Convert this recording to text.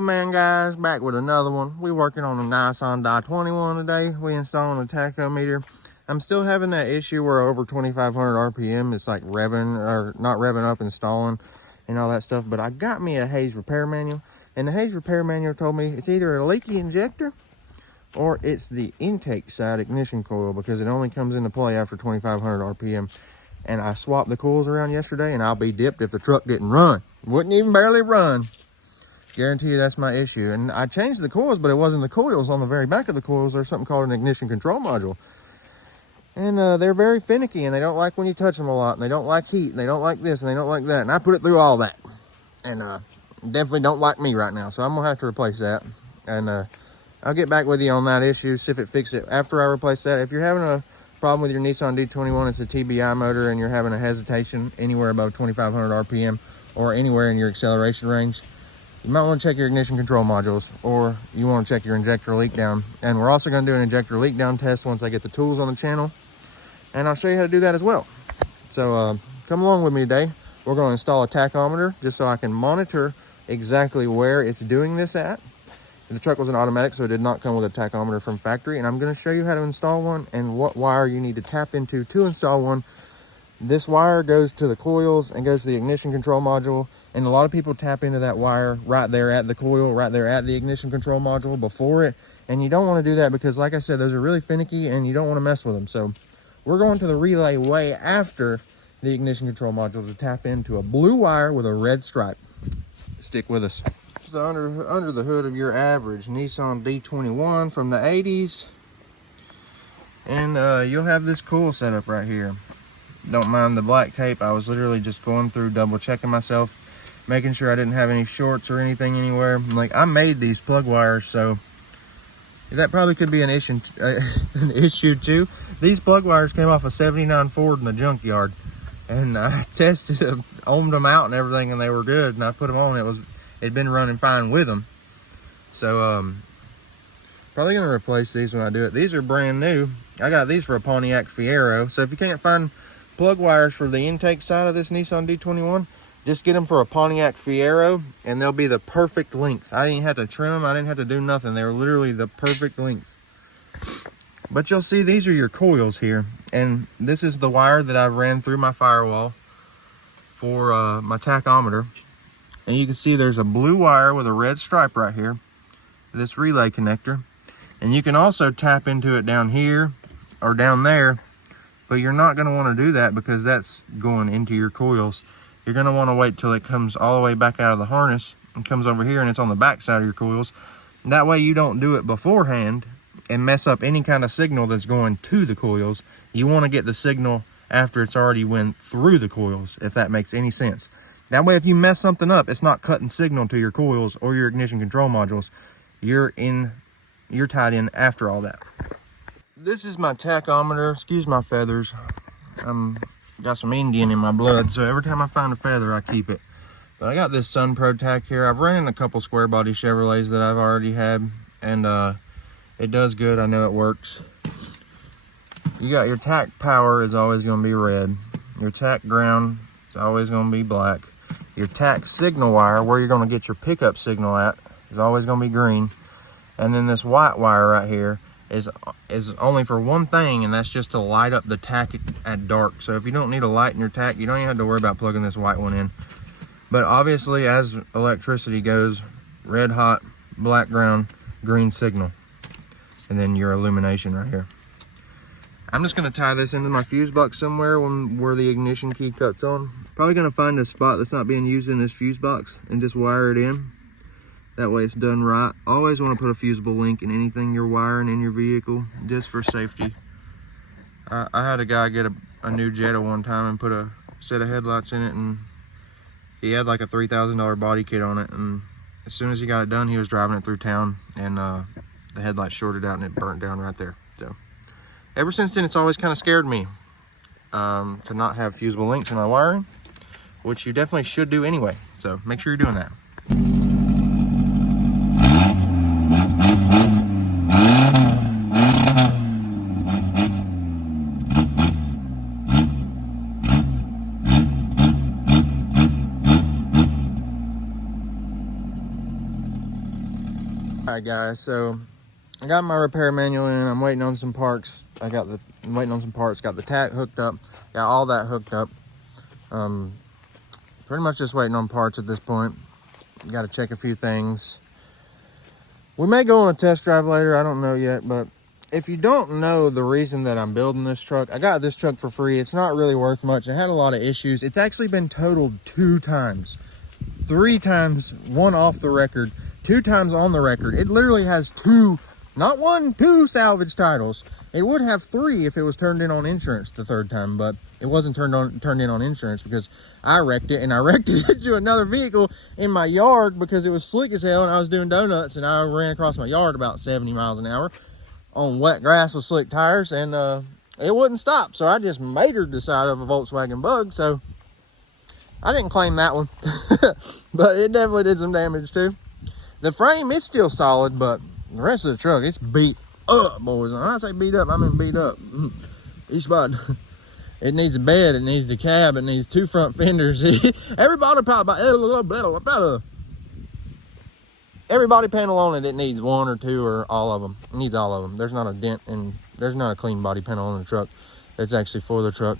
Man, guys, back with another one. We working on a Nissan d21 today. We installing a tachometer. I'm still having that issue where over 2,500 RPM, it's like revving or not revving up and stalling and all that stuff. But I got me a Hayes repair manual, and the Hayes repair manual told me it's either a leaky injector or it's the intake side ignition coil, because it only comes into play after 2,500 RPM. And I swapped the coils around yesterday, and I'll be dipped if the truck didn't run. Wouldn't even barely run. Guarantee you that's my issue. And I changed the coils, but it wasn't the coils. On the very back of the coils, there's something called an ignition control module. And they're very finicky, and they don't like when you touch them a lot, and they don't like heat, and they don't like this, and they don't like that. And I put it through all that. And definitely don't like me right now. So I'm going to have to replace that. And I'll get back with you on that issue, see if it fixes it after I replace that. If you're having a problem with your Nissan D21, it's a TBI motor, and you're having a hesitation anywhere above 2,500 RPM or anywhere in your acceleration range, you might want to check your ignition control modules, or you want to check your injector leak down. And we're also going to do an injector leak down test once I get the tools on the channel, and I'll show you how to do that as well. So come along with me today. We're going to install a tachometer just so I can monitor exactly where it's doing this at. The truck was an automatic, so it did not come with a tachometer from factory, and I'm going to show you how to install one and what wire you need to tap into to install one. This wire goes to the coils and goes to the ignition control module, and a lot of people tap into that wire right there at the coil, right there at the ignition control module before it, and you don't want to do that because, like I said, those are really finicky and you don't want to mess with them. So we're going to the relay way after the ignition control module to tap into a blue wire with a red stripe. Stick with us. So under the hood of your average Nissan D21 from the 80s, and you'll have this coil setup right here. Don't mind the black tape. I was literally just going through, double checking myself, making sure I didn't have any shorts or anything anywhere. Like, I made these plug wires, so that probably could be an issue too. These plug wires came off a 79 Ford in the junkyard, and I tested them, ohmed them out and everything, and they were good. And I put them on. It'd been running fine with them. So probably gonna replace these when I do it. These are brand new. I got these for a Pontiac Fiero. So if you can't find plug wires for the intake side of this Nissan D21, just get them for a Pontiac Fiero, and they'll be the perfect length. I didn't have to trim them. I didn't have to do nothing. They were literally the perfect length. But you'll see these are your coils here, and this is the wire that I ran through my firewall for my tachometer. And you can see there's a blue wire with a red stripe right here, this relay connector. And you can also tap into it down here or down there, but you're not going to want to do that because that's going into your coils. You're going to want to wait till it comes all the way back out of the harness and comes over here, and it's on the back side of your coils. That way you don't do it beforehand and mess up any kind of signal that's going to the coils. You want to get the signal after it's already went through the coils, if that makes any sense. That way, if you mess something up, it's not cutting signal to your coils or your ignition control modules. You're tied in after all that. This is my tachometer. Excuse my feathers. Got some Indian in my blood, so every time I find a feather, I keep it. But I got this Sun Pro tach here. I've run in a couple square body Chevrolets that I've already had, and it does good. I know it works. You got your tach power is always going to be red. Your tach ground is always going to be black. Your tach signal wire, where you're going to get your pickup signal at, is always going to be green. And then this white wire right here is only for one thing, and that's just to light up the tach at dark. So if you don't need a light in your tach, you don't even have to worry about plugging this white one in. But obviously, as electricity goes, red hot, black ground, green signal, and then your illumination right here. I'm just going to tie this into my fuse box somewhere where the ignition key cuts on. Probably going to find a spot that's not being used in this fuse box and just wire it in. That way it's done right. Always want to put a fusible link in anything you're wiring in your vehicle, just for safety. I had a guy get a new Jetta one time and put a set of headlights in it, and he had like a $3,000 body kit on it, and as soon as he got it done, he was driving it through town, and the headlights shorted out and it burnt down right there. So ever since then, it's always kind of scared me to not have fusible links in my wiring, which you definitely should do anyway. So make sure you're doing that. Alright guys, so I got my repair manual in. I'm waiting on some parts. I'm waiting on some parts. Got the tach hooked up. Got all that hooked up. Pretty much just waiting on parts at this point. Got to check a few things. We may go on a test drive later. I don't know yet, but if you don't know the reason that I'm building this truck, I got this truck for free. It's not really worth much. It had a lot of issues. It's actually been totaled 2 times. 3 times, 1 off the record, 2 times on the record. It literally has 2, not 1, 2 salvage titles. It would have 3 if it was turned in on insurance the 3rd time, but it wasn't turned in on insurance because I wrecked it, and I wrecked it into another vehicle in my yard because it was slick as hell and I was doing donuts, and I ran across my yard about 70 miles an hour on wet grass with slick tires, and it wouldn't stop. So I just majored the side of a Volkswagen Bug. So I didn't claim that one, but it definitely did some damage too. The frame is still solid, but the rest of the truck, it's beat up, boys. When I say beat up, I mean beat up. Each spot. It needs a bed, it needs the cab, it needs 2 front fenders. Everybody probably every body panel on it needs 1 or 2 or all of them. It needs all of them. There's not a dent and there's not a clean body panel on the truck. It's actually for the truck.